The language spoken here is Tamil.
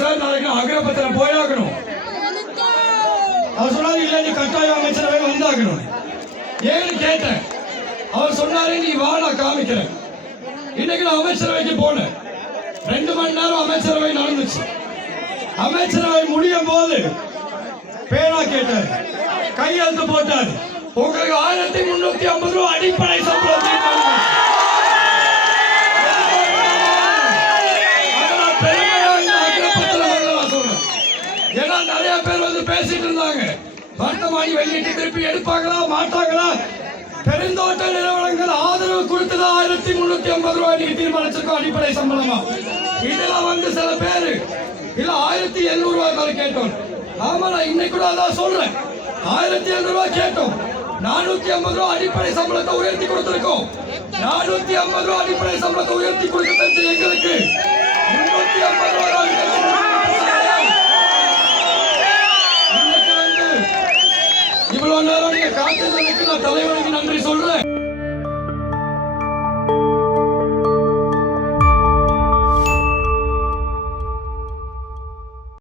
சார் நாளைக்கு அக்ரபத்திரம் போயாகணும். அவர் சொன்னாரு இல்ல நீ கட்டாயம் அமைச்சரவை வந்தாகணும். ஏன்னு கேட்டேன். அவர் சொன்னாரு நீ வா நான் காமிக்கிறேன். இன்னைக்கு நான் அமைச்சரவைக்கு போனேன். 2 மணி நேரம் அமைச்சரவை நடந்துச்சு. அமைச்சரவை முடியும் போது பேனா கேட்டார், கையெழுத்து போட்டார். உங்களுக்கு 1350 ரூபாய் அடிப்படை சம்பளத்தை ஏன்னா நிறைய பேர் வந்து பேசிட்டு இருந்தாங்க. வர்த்தமானி வெளியிட்டு திருப்பி எடுப்பாங்களா மாட்டாங்களா? பெருந்தோட்ட நிறுவனங்கள் ஆதரவு கொடுத்ததா 1350 ரூபாய் நீங்க தீர்மானிச்சிருக்கோம் அடிப்படை சம்பளமா. இதெல்லாம் வந்து சில பேரு இல்ல 1700 ரூபாய் கேட்டோம். ஆமா நான் இன்னைக்கு கூட அதான் சொல்றேன். 1700 ரூபாய் கேட்டோம். 450 ரூபாய் அடிப்படை சம்பளத்தை உயர்த்தி கொடுத்திருக்கோம். 450 ரூபாய் அடிப்படை சம்பளத்தை உயர்த்தி கொடுக்க தெரிஞ்ச எங்களுக்கு 350 ரூபாய் இவ்வளவு நேரம் நீங்க காத்துறதுக்கு நான் தலைவனுக்கு நன்றி சொல்றேன்.